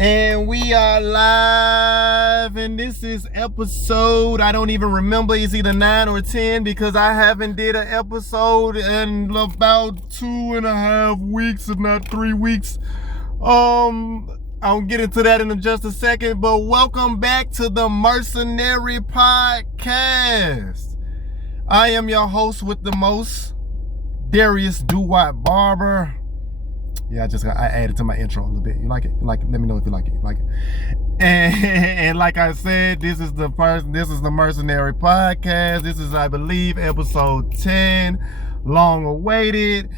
And we are live, and this is episode, I don't even remember, it's either 9 or 10 because I haven't did an episode in about 2.5 weeks, if not 3 weeks. I'll get into that in just a second, but welcome back to the Mercenary Podcast. I am your host with the most, Darius Duwatt Barber. Yeah, I added to my intro a little bit. You like it? You like it? Let me know if you like it. You like it? And like I said, this is the Mercenary Podcast. This is, I believe, episode 10, long awaited.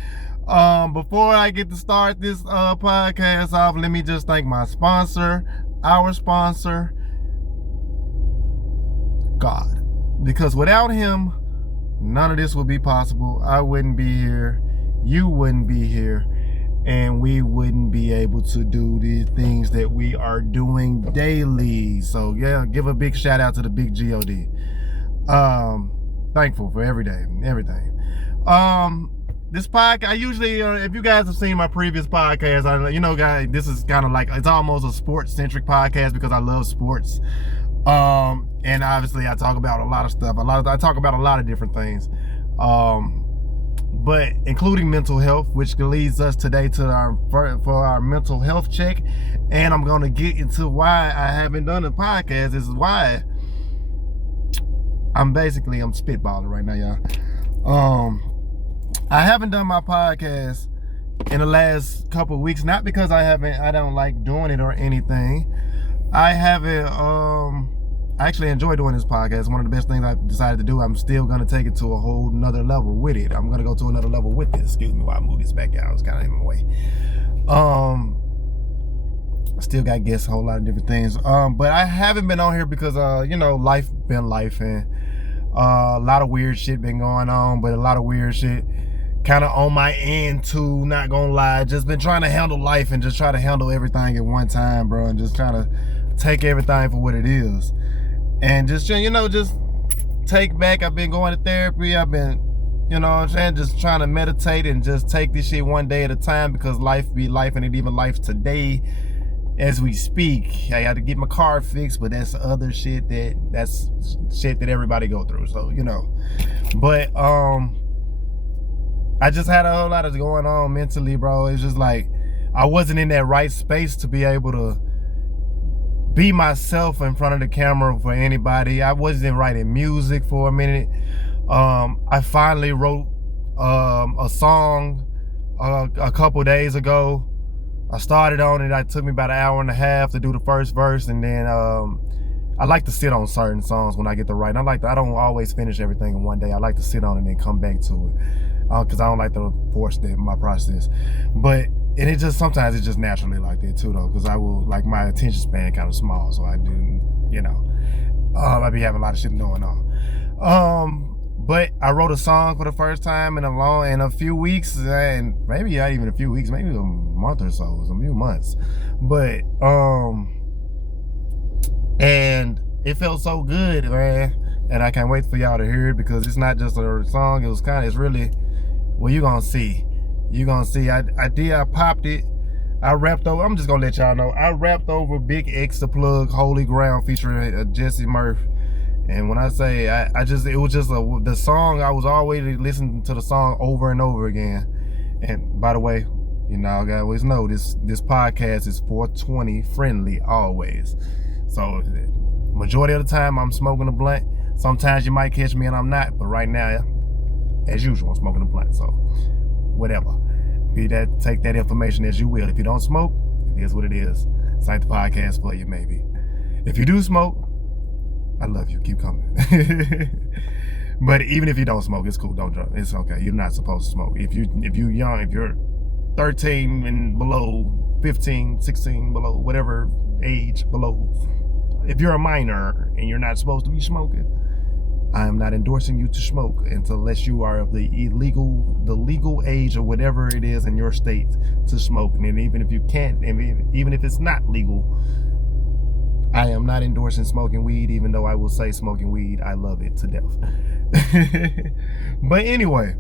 Before I get to start this podcast off, let me just thank my sponsor, our sponsor, God. Because without him, none of this would be possible. I wouldn't be here. You wouldn't be here. And we wouldn't be able to do the things that we are doing daily. So yeah, give a big shout out to the big God. Thankful for every day, everything. This podcast, I usually, if you guys have seen my previous podcast, guys, this is kind of like, it's almost a sports centric podcast because I love sports. And obviously I talk about a lot of stuff. I talk about a lot of different things. But including mental health, which leads us today to our mental health check. And I'm going to get into why I haven't done a podcast. This is why I'm spitballing right now, y'all. I haven't done my podcast in the last couple of weeks, not because I don't like doing it or anything. I actually enjoy doing this podcast. One of the best things I've decided to do. I'm still going to take it to a whole nother level with it. I'm going to go to another level with this. Excuse me while I move this back down. It's kind of in my way. I still got guests, a whole lot of different things. But I haven't been on here because, life been life, and a lot of weird shit been going on, but a lot of weird shit kind of on my end too, not gonna lie. Just been trying to handle life and just try to handle everything at one time, bro, and just trying to take everything for what it is. And just take back. I've been going to therapy. I've been, just trying to meditate and just take this shit one day at a time because life be life, and it even life today as we speak. I had to get my car fixed, but that's other shit that's shit that everybody go through. So, but I just had a whole lot of going on mentally, bro. It's just like I wasn't in that right space to be able to be myself in front of the camera for anybody. I wasn't writing music for a minute. I finally wrote a song a couple days ago. I started on it. It took me about an hour and a half to do the first verse, and then I like to sit on certain songs when I get to write. I don't always finish everything in one day. I like to sit on it and then come back to it because I don't like to force my process. But and sometimes it's just naturally like that too, though, because I will, like, my attention span kind of small, so I do, I be having a lot of shit going on. But I wrote a song for the first time in a few weeks, and maybe not even a few weeks, maybe a month or so, a few months. But and it felt so good, man, and I can't wait for y'all to hear it because it's not just a song. It's really, well, you're gonna see. You're gonna see. I popped it. I rapped over. I'm just gonna let y'all know. I rapped over Big X the Plug, Holy Ground, featuring Jesse Murph. And when I say it was just the song. I was always listening to the song over and over again. And by the way, I always know this podcast is 420 friendly always. So majority of the time I'm smoking a blunt. Sometimes you might catch me and I'm not, but right now, as usual, I'm smoking a blunt. So whatever. Take that information as you will. If you don't smoke, it is what it is. It's like the podcast for you, maybe. If you do smoke, I love you. Keep coming. But even if you don't smoke, it's cool. Don't drink. It's okay. You're not supposed to smoke. If you're young, if you're 13 and below, 15, 16 below, whatever age below, if you're a minor and you're not supposed to be smoking, I am not endorsing you to smoke unless you are of the legal age or whatever it is in your state to smoke. And even if you can't, even if it's not legal, I am not endorsing smoking weed, even though I will say smoking weed, I love it to death. But anyway,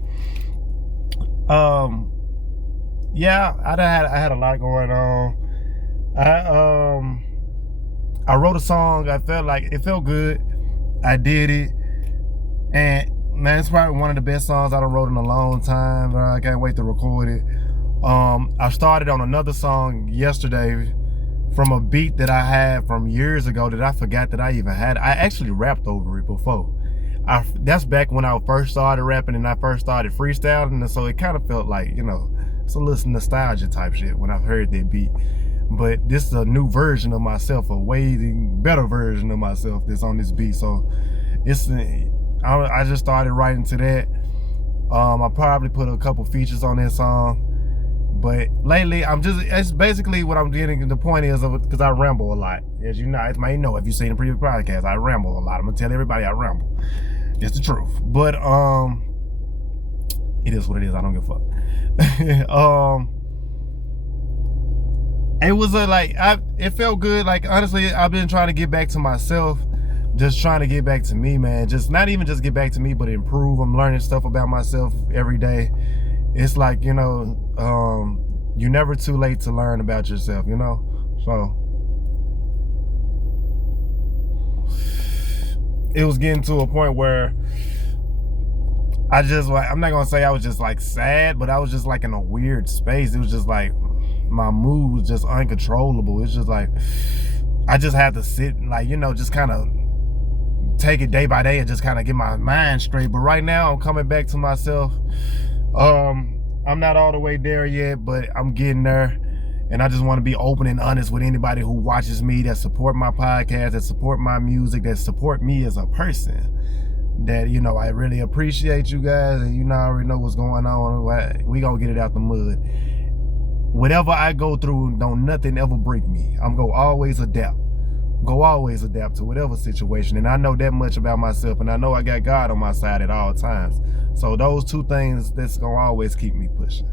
yeah, I had a lot going on. I wrote a song. I felt like it felt good. I did it, and man, it's probably one of the best songs I done wrote in a long time. I can't wait to record it. I started on another song yesterday from a beat that I had from years ago that I forgot that I even had. I actually rapped over it before. That's back when I first started rapping and I first started freestyling, and so it kind of felt like, you know, it's a little nostalgia type shit when I heard that beat. But this is a new version of myself, a way better version of myself that's on this beat. So it's, I just started writing to that. I probably put a couple features on that song. But lately, it's basically what I'm getting. The point is, because I ramble a lot. As you know, if you've seen the previous podcast, I ramble a lot. I'm gonna tell everybody I ramble. It's the truth. But it is what it is. I don't give a fuck. It was it felt good. Like, honestly, I've been trying to get back to myself, just trying to get back to me, man. Just not even just get back to me, but improve. I'm learning stuff about myself every day. It's like, you know, you're never too late to learn about yourself, you know? So it was getting to a point where I'm not gonna say I was just like sad, but I was just like in a weird space. It was just like my mood was just uncontrollable. It's just like I just had to sit and, like, you know, just kind of take it day by day and just kind of get my mind straight. But right now I'm coming back to myself. I'm not all the way there yet, but I'm getting there. And I just want to be open and honest with anybody who watches me, that support my podcast, that support my music, that support me as a person. That, you know, I really appreciate you guys, and you know, I already know what's going on. We gonna get it out the mud. Whatever I go through, don't nothing ever break me. I'm gonna always adapt. Always adapt to whatever situation. And I know that much about myself, and I know I got God on my side at all times. So those two things, that's gonna always keep me pushing.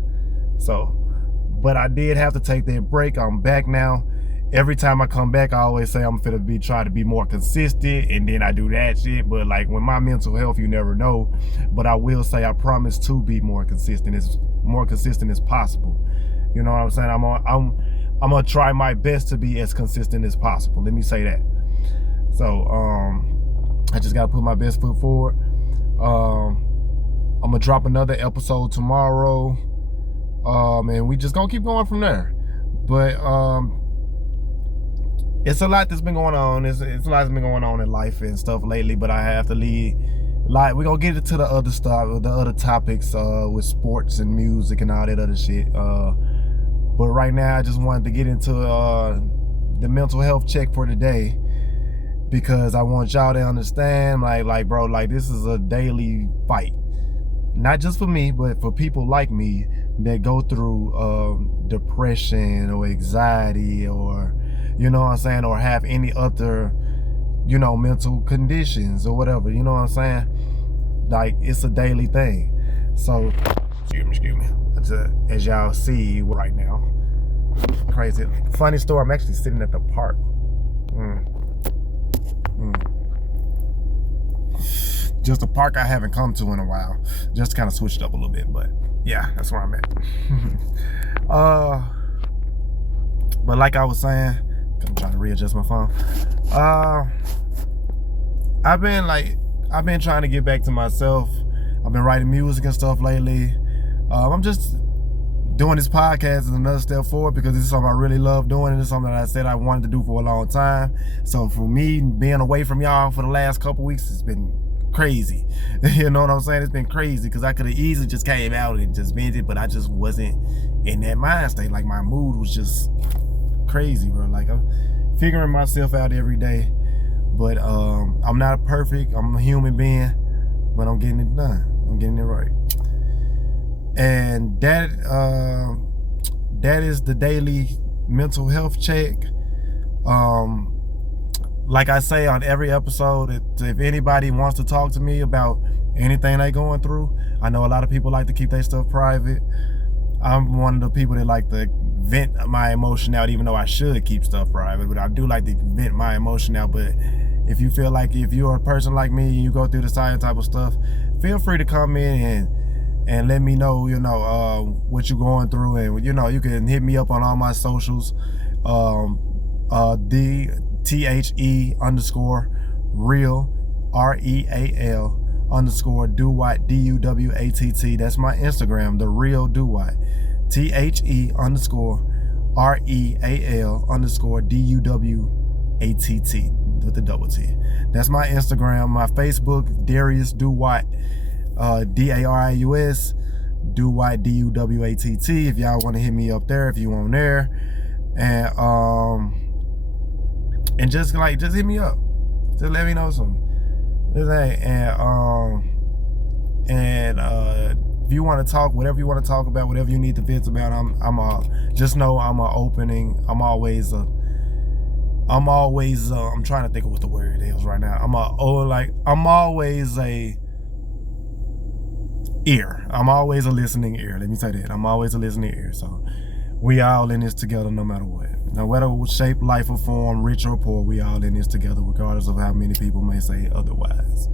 So, but I did have to take that break. I'm back now. Every time I come back, I always say I'm finna try to be more consistent, and then I do that shit. But like, when my mental health, you never know. But I will say I promise to be more consistent as possible. You know what I'm saying? I'm gonna try my best to be as consistent as possible. Let me say that. So I just gotta put my best foot forward. I'm gonna drop another episode tomorrow, and we just gonna keep going from there. But it's a lot that's been going on. It's a lot that's been going on in life and stuff lately. But I have to leave. Like, we're gonna get into the other stuff, the other topics with sports and music and all that other shit. But right now, I just wanted to get into the mental health check for today, because I want y'all to understand, like, bro, like, this is a daily fight. Not just for me, but for people like me that go through depression or anxiety, or, you know what I'm saying, or have any other, you know, mental conditions or whatever, you know what I'm saying? Like, it's a daily thing. So, excuse me. As y'all see right now, crazy. Funny story, I'm actually sitting at the park. Just a park I haven't come to in a while. Just kind of switched up a little bit, but yeah, that's where I'm at. But like I was saying, I'm trying to readjust my phone. I've been trying to get back to myself. I've been writing music and stuff lately. I'm just doing this podcast is another step forward, because this is something I really love doing, and it's something that I said I wanted to do for a long time. So for me, being away from y'all for the last couple weeks, it's been crazy. You know what I'm saying? It's been crazy, because I could have easily just came out and just vented, but I just wasn't in that mind state. Like, my mood was just crazy, bro. Like, I'm figuring myself out every day, but I'm not perfect. I'm a human being, but I'm getting it done. I'm getting it right. And that is the daily mental health check. Like I say on every episode, if anybody wants to talk to me about anything they going through, I know a lot of people like to keep their stuff private. I'm one of the people that like to vent my emotion out, even though I should keep stuff private, but I do like to vent my emotion out. But if you feel like, if you're a person like me and you go through the same type of stuff, feel free to come in and let me know, you know, what you're going through. And, you know, you can hit me up on all my socials. The THE_real REAL_Duwatt DUWATT. That's my Instagram, the real Duwatt. THE_REAL_DUWATT with the double T. That's my Instagram. My Facebook, Darius Duwatt, DARIUS Duwatt DUWATT. If y'all want to hit me up there, if you on there, and just hit me up. Just let me know something. If you want to talk, whatever you want to talk about, whatever you need to vent about, just know I'm opening. I'm trying to think of what the word is right now. I'm always a ear. I'm always a listening ear. Let me say that. I'm always a listening ear. So we all in this together, no matter what. No matter what shape, life, or form, rich or poor, we all in this together, regardless of how many people may say otherwise.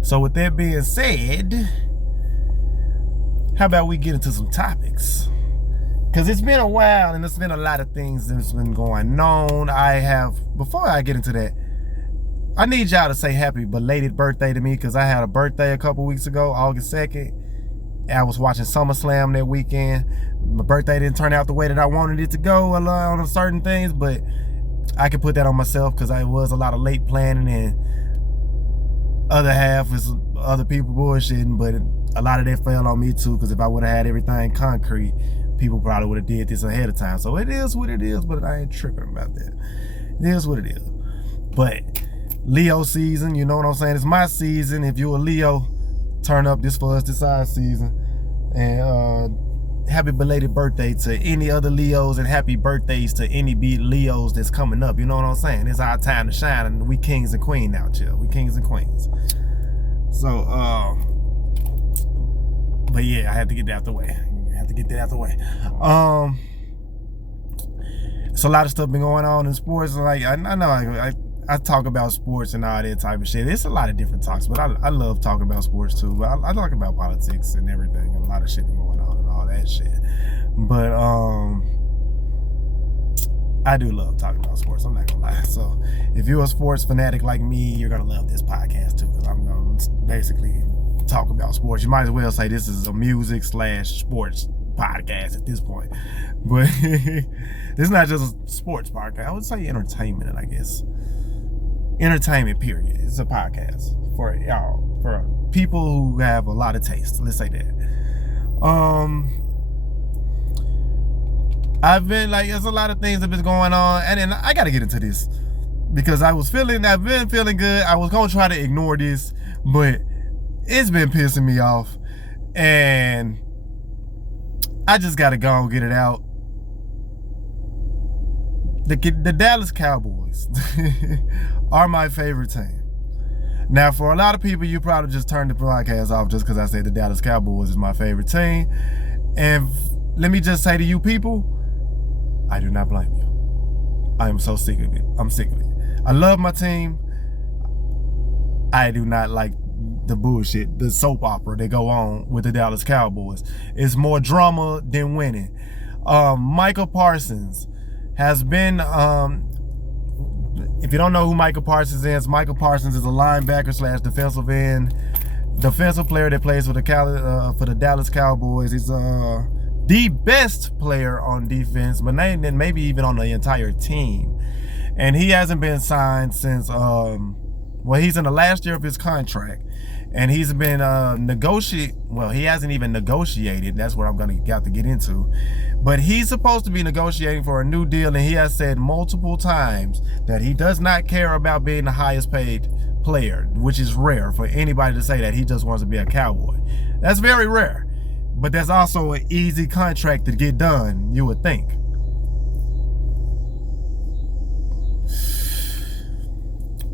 So with that being said, how about we get into some topics? Because it's been a while and there's been a lot of things that's been going on. Before I get into that, I need y'all to say happy belated birthday to me, because I had a birthday a couple weeks ago, August 2nd. I was watching SummerSlam that weekend. My birthday didn't turn out the way that I wanted it to go on certain things, but I can put that on myself because I was a lot of late planning, and other half is other people bullshitting, but a lot of that fell on me too, because if I would have had everything concrete, people probably would have did this ahead of time. So it is what it is, but I ain't tripping about that. It is what it is. But Leo season, you know what I'm saying? It's my season. If you're a Leo, turn up. This for us, this our season. And happy belated birthday to any other Leos, and happy birthdays to any Leos that's coming up. You know what I'm saying? It's our time to shine, and we kings and queens out here. We kings and queens. So, but yeah, I had to get that out the way. So a lot of stuff been going on in sports. Like I know I talk about sports and all that type of shit. It's a lot of different talks, but I love talking about sports too. But I talk about politics and everything, and a lot of shit going on and all that shit. But I do love talking about sports. I'm not gonna lie. So if you're a sports fanatic like me, you're gonna love this podcast too, because I'm gonna basically talk about sports. You might as well say this is a music/sports podcast at this point. But it's not just a sports podcast. I would say entertainment, I guess. Entertainment, period. It's a podcast for y'all, for people who have a lot of taste. Let's say that. There's a lot of things that been going on, and then I gotta get into this because I've been feeling good. I was gonna try to ignore this, but it's been pissing me off, and I just gotta go and get it out. The Dallas Cowboys are my favorite team. Now, for a lot of people, you probably just turned the podcast off just because I said the Dallas Cowboys is my favorite team. And let me just say to you people, I do not blame you. I am so sick of it. I'm sick of it. I love my team. I do not like the bullshit, the soap opera that go on with the Dallas Cowboys. It's more drama than winning. Michael Parsons has been, if you don't know who Michael Parsons is a linebacker/defensive end, defensive player that plays for the Dallas Cowboys. He's the best player on defense, but maybe even on the entire team. And he hasn't been signed since, he's in the last year of his contract. And he's been he hasn't even negotiated. That's what I'm gonna have to get into. But he's supposed to be negotiating for a new deal, and he has said multiple times that he does not care about being the highest paid player, which is rare for anybody to say that. He just wants to be a Cowboy. That's very rare. But that's also an easy contract to get done, you would think.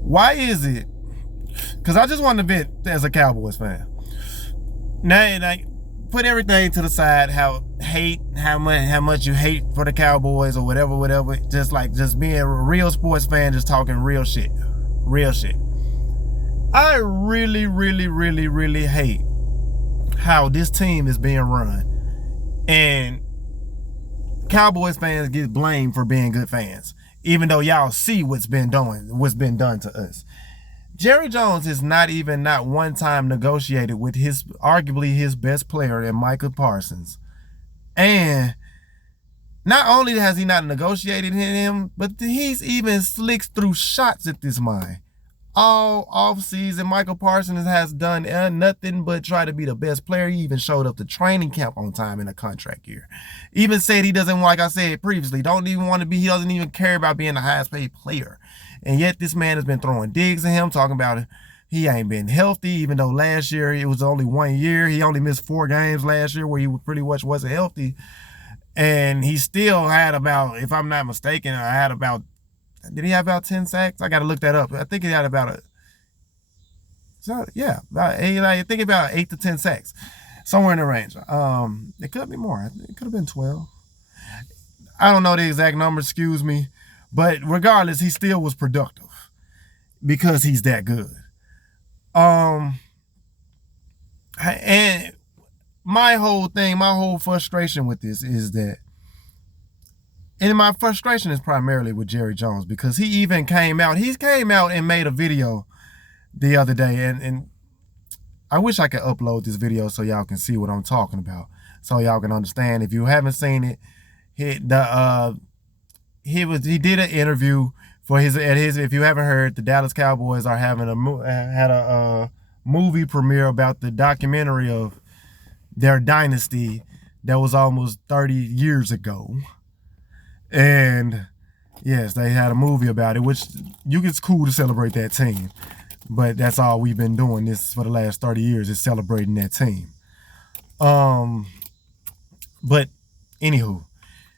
Why is it? Because I just want to vent as a Cowboys fan. Now, put everything to the side, how much you hate for the Cowboys or whatever. Just being a real sports fan, just talking real shit. I really, really, really, really hate how this team is being run. And Cowboys fans get blamed for being good fans, even though y'all see what's been done to us. Jerry Jones has not one time negotiated with arguably his best player in Micah Parsons. And not only has he not negotiated him, but he's even slicks through shots at this mine. All offseason, Michael Parsons has done nothing but try to be the best player. He even showed up to training camp on time in a contract year. Even said he doesn't, like I said previously, he doesn't even care about being the highest paid player. And yet this man has been throwing digs at him, talking about he ain't been healthy, even though last year it was only 1 year. He only missed 4 games last year where he pretty much wasn't healthy. And he still had about, if I'm not mistaken, did he have about 10 sacks? I got to look that up. I think he had about about 8, I think about 8 to 10 sacks, somewhere in the range. It could be more. It could have been 12. I don't know the exact number, excuse me. But regardless, he still was productive because he's that good. And my whole frustration with this is that, and my frustration is primarily with Jerry Jones, because he came out and made a video the other day, and I wish I could upload this video so y'all can see what I'm talking about, so y'all can understand. If you haven't seen it, he did an interview for his if you haven't heard, the Dallas Cowboys are having had a movie premiere about the documentary of their dynasty that was almost 30 years ago. And yes, they had a movie about it, which it's cool to celebrate that team. But that's all we've been doing this for the last 30 years, is celebrating that team. But anywho,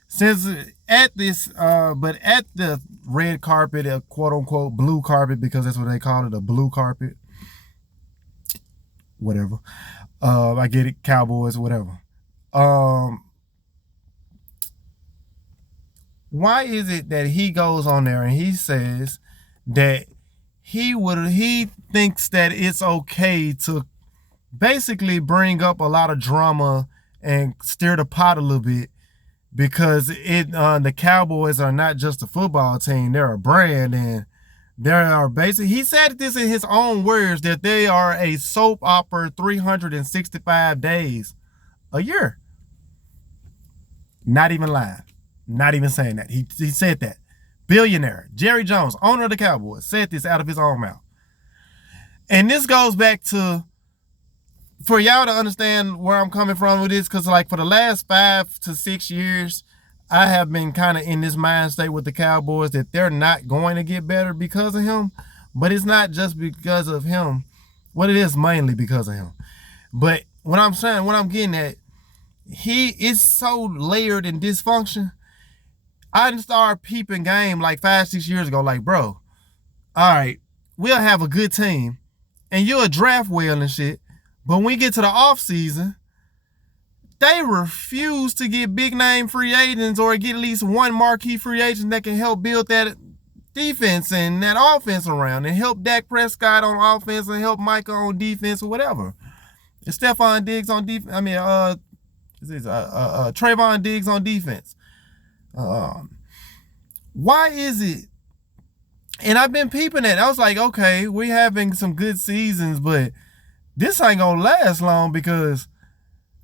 since at the red carpet, quote unquote blue carpet, because that's what they call it, a blue carpet. Whatever. I get it, Cowboys, whatever. Why is it that he goes on there and he says that he thinks that it's okay to basically bring up a lot of drama and stir the pot a little bit, because the Cowboys are not just a football team, they're a brand, and he said this in his own words, that they are a soap opera 365 days a year. Not even lying. Not even saying that. He said that. Billionaire Jerry Jones, owner of the Cowboys, said this out of his own mouth. And this goes back to, for y'all to understand where I'm coming from with this, because like for the last 5 to 6 years, I have been kind of in this mind state with the Cowboys that they're not going to get better because of him. But it's not just because of him. Well, it is mainly because of him. But what I'm getting at, he is so layered in dysfunction. I didn't start peeping game like 5, 6 years ago. Like, bro, all right, we'll have a good team and you'll draft well and shit. But when we get to the off season, they refuse to get big name free agents or get at least one marquee free agent that can help build that defense and that offense around, and help Dak Prescott on offense and help Micah on defense or whatever. And Stephon Diggs on defense. I mean, Trayvon Diggs on defense. Why is it? And I've been peeping at it. I was like, okay, we're having some good seasons, but this ain't gonna last long, because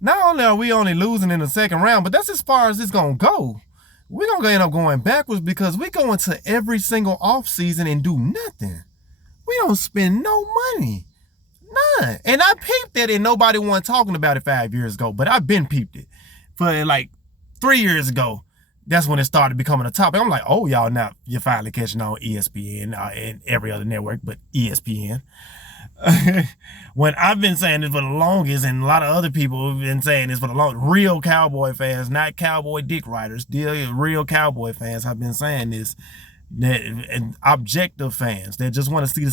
not only are we only losing in the second round, but that's as far as it's gonna go. We're gonna end up going backwards, because we go into every single offseason and do nothing. We don't spend no money. None. And I peeped that, and nobody wasn't talking about it 5 years ago, but I've been peeped it. For like 3 years ago, that's when it started becoming a topic. I'm like, oh, y'all, now you're finally catching on ESPN and every other network, but ESPN. When I've been saying this for the longest, and a lot of other people have been saying this for the longest, real Cowboy fans, not cowboy dick writers, real Cowboy fans have been saying this, and objective fans that just want to see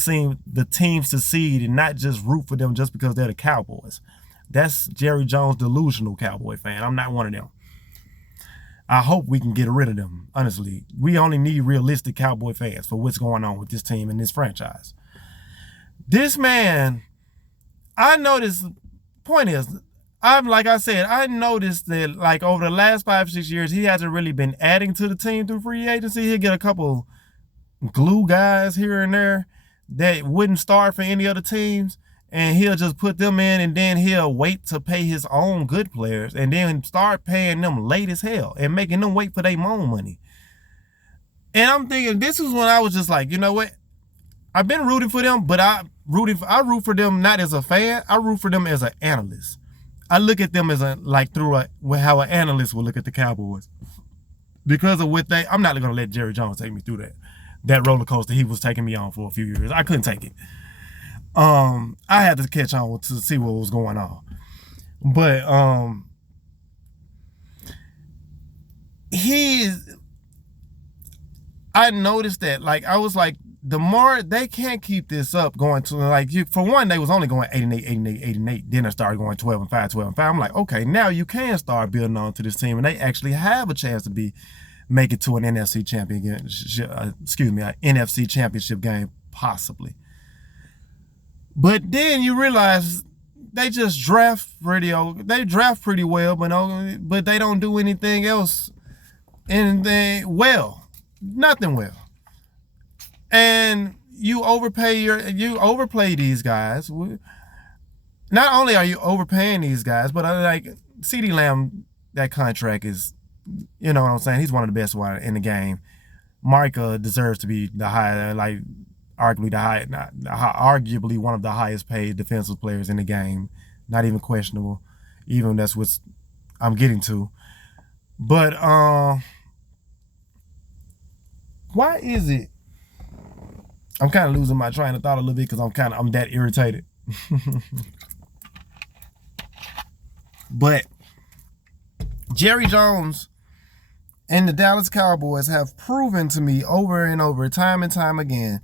the team succeed and not just root for them just because they're the Cowboys. That's Jerry Jones' delusional Cowboy fan. I'm not one of them. I hope we can get rid of them. Honestly, we only need realistic Cowboy fans for what's going on with this team and this franchise. This man, I know this point is, like I said, I noticed that like over the last 5-6 years, he hasn't really been adding to the team through free agency. He'll get a couple glue guys here and there that wouldn't start for any other teams, and he'll just put them in, and then he'll wait to pay his own good players, and then start paying them late as hell and making them wait for their own money. And I'm thinking, this is when I was just like, you know what? I've been rooting for them, but I root for them not as a fan. I root for them as an analyst. I look at them as how an analyst would look at the Cowboys, because of what I'm not going to let Jerry Jones take me through that roller coaster he was taking me on for a few years. I couldn't take it. I had to catch on to see what was going on. But I noticed that, like, I was like, the more they can't keep this up going to, like, for one, they was only going 8-8. Then they started going 12-5, 12-5. I'm like, okay, now you can start building on to this team, and they actually have a chance to make it to an NFC championship. An NFC championship game, possibly. But then you realize they just draft pretty well, but they don't do anything else, nothing well. And you overplay these guys. Not only are you overpaying these guys, but like CeeDee Lamb, that contract is, you know what I'm saying? He's one of the best in the game. Micah deserves to be the high, like arguably one of the highest paid defensive players in the game. Not even questionable. Even that's what I'm getting to. But why is it? I'm kind of losing my train of thought a little bit because I'm that irritated. But Jerry Jones and the Dallas Cowboys have proven to me over and over, time and time again,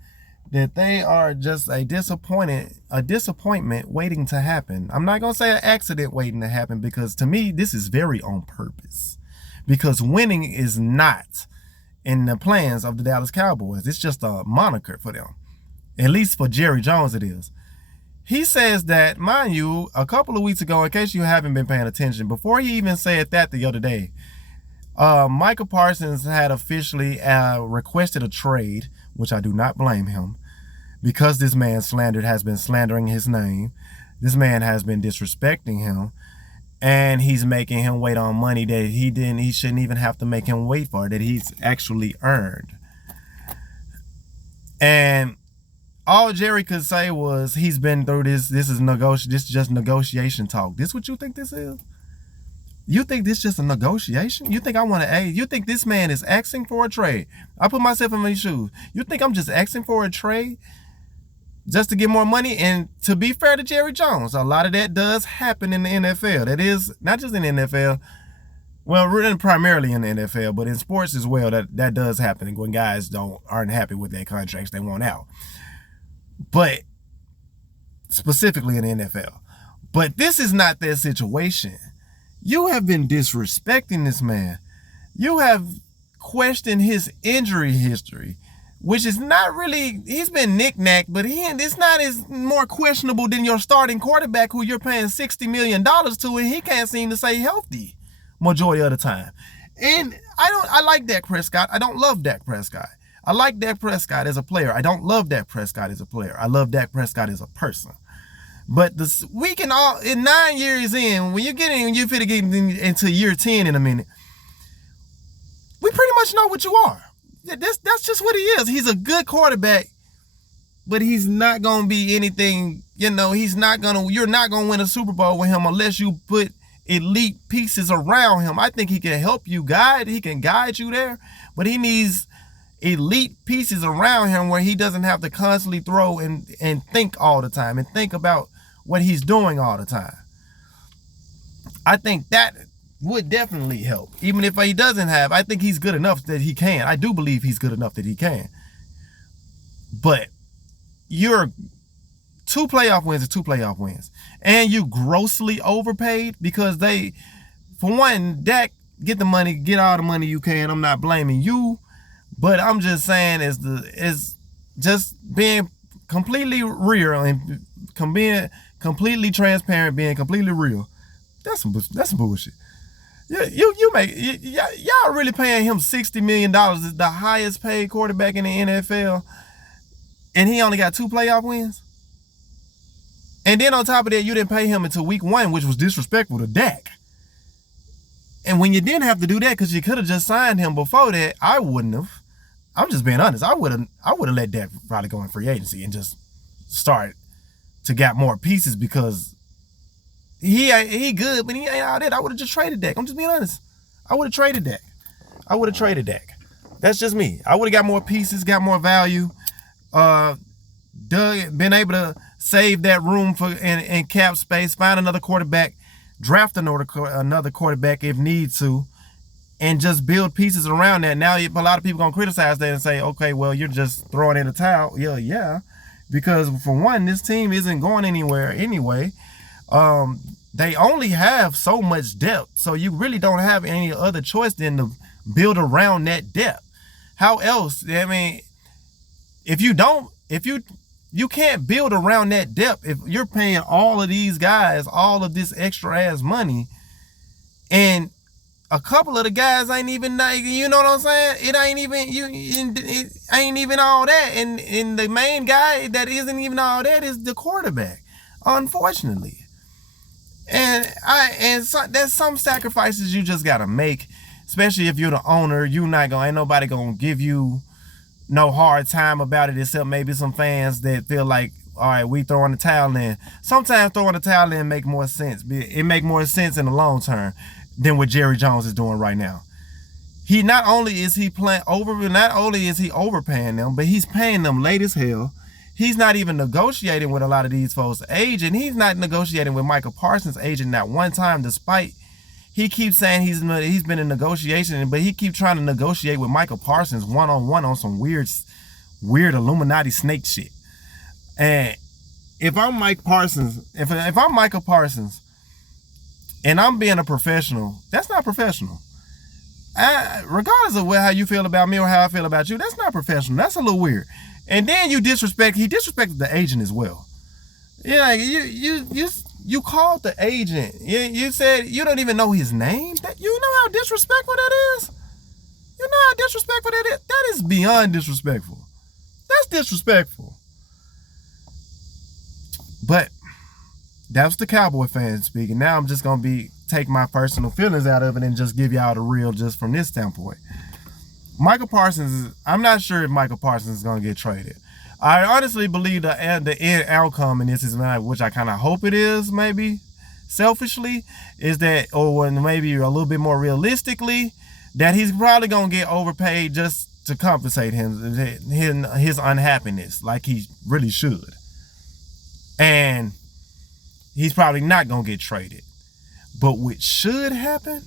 that they are just a disappointment waiting to happen. I'm not going to say an accident waiting to happen, because to me, this is very on purpose. Because winning is not in the plans of the Dallas Cowboys. It's just a moniker for them. At least for Jerry Jones it is. He says that, mind you, a couple of weeks ago, in case you haven't been paying attention, before he even said that the other day, Micah Parsons had officially requested a trade, which I do not blame him, because this man has been slandering his name. This man has been disrespecting him, and he's making him wait on money that he shouldn't even have to make him wait for, that he's actually earned. And all Jerry could say was, he's been through this. This is just negotiation talk. This what you think this is? You think this is just a negotiation? You think you think this man is asking for a trade? I put myself in my shoes. You think I'm just asking for a trade just to get more money? And to be fair to Jerry Jones, a lot of that does happen in the NFL. That is not just in the NFL. Well, really primarily in the NFL, but in sports as well, that does happen when guys aren't happy with their contracts, they want out. But specifically in the NFL. But this is not their situation. You have been disrespecting this man. You have questioned his injury history, which is not really, he's been knick-knack, but it's not as more questionable than your starting quarterback who you're paying $60 million to, and he can't seem to stay healthy majority of the time. And I like Dak Prescott. I don't love Dak Prescott. I like Dak Prescott as a player. I don't love Dak Prescott as a player. I love Dak Prescott as a person. But we can all, in 9 years in, when you're fit to get into year 10 in a minute, we pretty much know what you are. That's just what he is. He's a good quarterback, but he's not going to be anything, you're not going to win a Super Bowl with him unless you put elite pieces around him. I think he can help you he can guide you there, but he needs elite pieces around him where he doesn't have to constantly throw and think all the time and think about what he's doing all the time. I think that would definitely help. Even if he doesn't have, I think he's good enough that he can. I do believe he's good enough that he can. But you're 2 playoff wins is 2 playoff wins. And you grossly overpaid because for one, Dak, get all the money you can. I'm not blaming you. But I'm just saying, is just being completely real and being completely transparent, being completely real. That's some bullshit. You make y'all really paying him $60 million, is the highest paid quarterback in the NFL, and he only got 2 playoff wins. And then on top of that, you didn't pay him until week 1, which was disrespectful to Dak. And when you didn't have to do that because you could have just signed him before that, I wouldn't have. I'm just being honest. I would have let Dak probably go in free agency and just start to get more pieces because he good, but he ain't all that. I would have just traded Dak. I'm just being honest. I would have traded Dak. That's just me. I would have got more pieces, got more value. Been able to save that room for in cap space, find another quarterback, draft another quarterback if need to, and just build pieces around that. Now a lot of people gonna criticize that and say, okay, well, you're just throwing in the towel. Yeah, because for one, this team isn't going anywhere anyway. They only have so much depth, so you really don't have any other choice than to build around that depth. How else? I mean, if you can't build around that depth if you're paying all of these guys all of this extra ass money, and a couple of the guys ain't even, you know what I'm saying? It ain't even all that, and the main guy that isn't even all that is the quarterback, unfortunately. And there's some sacrifices you just gotta make, especially if you're the owner. Ain't nobody gonna give you no hard time about it, except maybe some fans that feel like, all right, we throwing the towel in. Sometimes throwing the towel in make more sense. It make more sense in the long term than what Jerry Jones is doing right now. Not only is he overpaying them, but he's paying them late as hell. He's not even negotiating with a lot of these folks' agent. He's not negotiating with Michael Parsons' agent not one time, despite he keeps saying he's been in negotiation, but he keeps trying to negotiate with Michael Parsons one-on-one on some weird Illuminati snake shit. And if I'm Michael Parsons, and I'm being a professional, that's not professional. Regardless of how you feel about me or how I feel about you, that's not professional. That's a little weird. And then he disrespected the agent as well. Yeah, you called the agent. You said you don't even know his name. You know how disrespectful that is? You know how disrespectful that is? That is beyond disrespectful. That's disrespectful. But that's the Cowboy fan speaking. Now I'm just going to take my personal feelings out of it and just give y'all the real just from this standpoint. Michael Parsons, I'm not sure if Michael Parsons is going to get traded. I honestly believe the end outcome in this is, which I kind of hope it is, maybe selfishly, is that, or maybe a little bit more realistically, that he's probably going to get overpaid just to compensate his unhappiness, like he really should. And he's probably not going to get traded. But what should happen,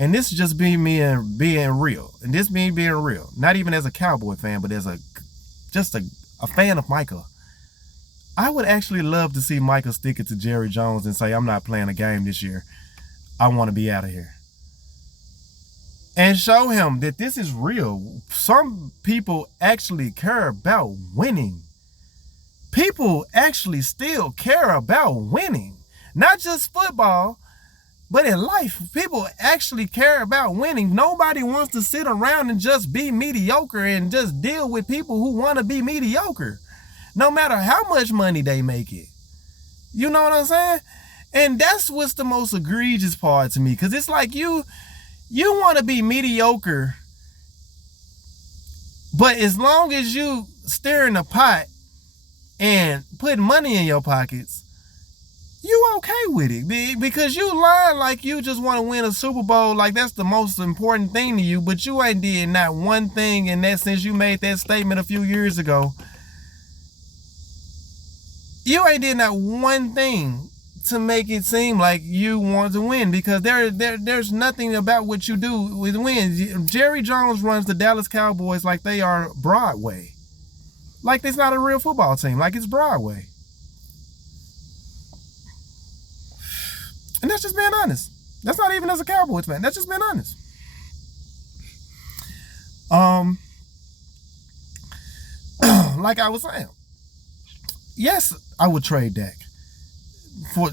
and this is just being real, and this being real, not even as a Cowboy fan, but as a fan of Micah, I would actually love to see Micah stick it to Jerry Jones and say, I'm not playing a game this year. I want to be out of here. And show him that this is real. Some people actually care about winning. People actually still care about winning. Not just football, but in life, people actually care about winning. Nobody wants to sit around and just be mediocre and just deal with people who want to be mediocre, no matter how much money they make it. You know what I'm saying? And that's what's the most egregious part to me, because it's like you want to be mediocre, but as long as you stirring the pot and putting money in your pockets, you okay with it, because you lying like you just want to win a Super Bowl, like that's the most important thing to you, but you ain't did not one thing in that since you made that statement a few years ago. You ain't did not one thing to make it seem like you want to win, because there's nothing about what you do with wins. Jerry Jones runs the Dallas Cowboys like they are Broadway, like it's not a real football team, like it's Broadway. And that's just being honest. That's not even as a Cowboys fan. That's just being honest. Like I was saying, yes, I would trade Dak for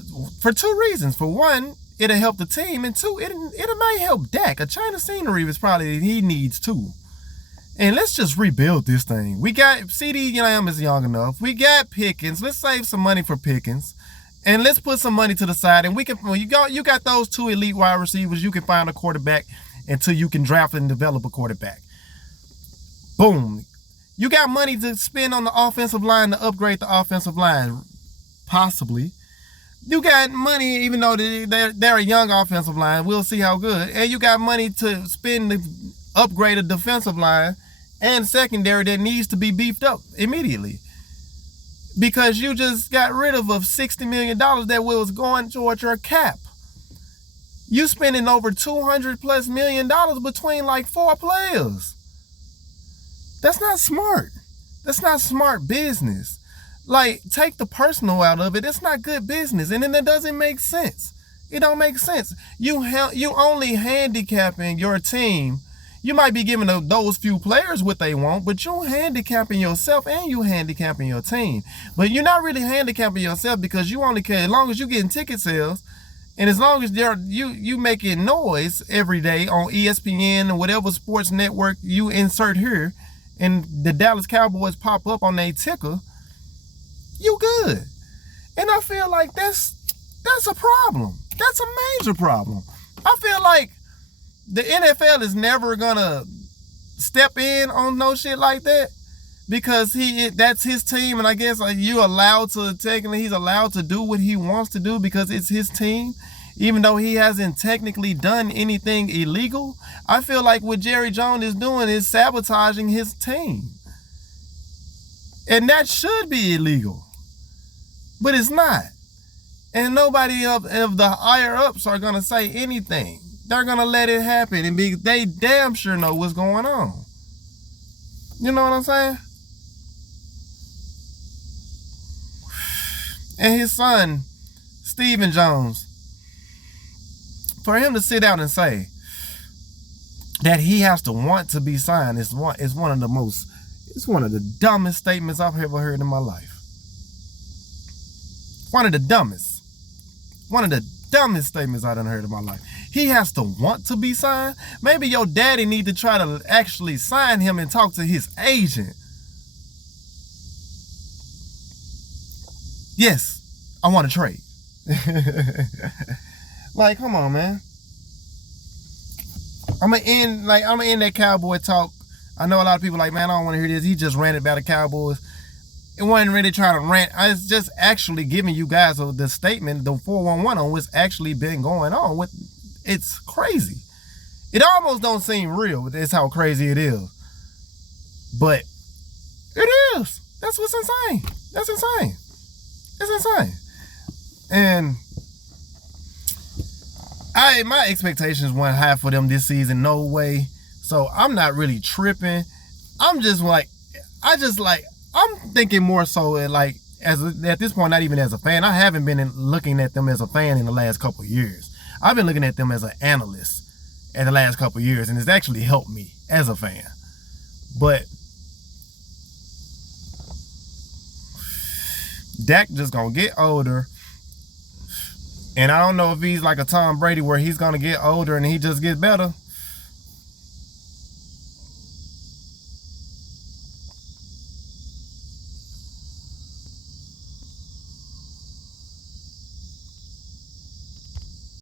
two reasons. For one, it'll help the team, and two, it might help Dak. A change of scenery is probably he needs too. And let's just rebuild this thing. We got CD Lamb is young enough. We got Pickens. Let's save some money for Pickens. And let's put some money to the side. And we can, when you got those 2 elite wide receivers, you can find a quarterback until you can draft and develop a quarterback. Boom. You got money to spend on the offensive line to upgrade the offensive line. Possibly. You got money, even though they're a young offensive line. We'll see how good. And you got money to spend to upgrade a defensive line and secondary that needs to be beefed up immediately. Because you just got rid of $60 million that was going towards your cap. You spending over $200+ million between like 4 players. That's not smart. That's not smart business. Like, take the personal out of it. It's not good business. And then it doesn't make sense. It don't make sense. You only handicapping your team. You might be giving those few players what they want, but you're handicapping yourself and you handicapping your team. But you're not really handicapping yourself because you only care as long as you're getting ticket sales and as long as you making noise every day on ESPN and whatever sports network you insert here and the Dallas Cowboys pop up on their ticker, you good. And I feel like that's a problem. That's a major problem. I feel like the NFL is never gonna step in on no shit like that because that's his team, and I guess he's allowed to do what he wants to do because it's his team, even though he hasn't technically done anything illegal. I feel like what Jerry Jones is doing is sabotaging his team, and that should be illegal, but it's not. And nobody of the higher ups are gonna say anything. They're gonna let it happen and they damn sure know what's going on. You know what I'm saying? And his son, Stephen Jones, for him to sit out and say that he has to want to be signed is one of the dumbest statements I've ever heard in my life. One of the dumbest statements I done heard in my life. He has to want to be signed. Maybe your daddy need to try to actually sign him and talk to his agent. Yes, I want to trade. Like, come on, man. I'm gonna end that Cowboy talk. I know a lot of people like, man, I don't want to hear this. He just ranted about the Cowboys. It wasn't really trying to rant. I was just actually giving you guys the statement, the 411 on what's actually been going on. It's crazy. It almost don't seem real, but that's how crazy it is. But it is. That's what's insane. That's insane. It's insane. And my expectations weren't high for them this season, no way. So I'm not really tripping. I'm thinking more so at this point, not even as a fan. I haven't been looking at them as a fan in the last couple of years. I've been looking at them as an analyst in the last couple of years, and it's actually helped me as a fan. But Dak just gonna get older, and I don't know if he's like a Tom Brady where he's gonna get older and he just gets better.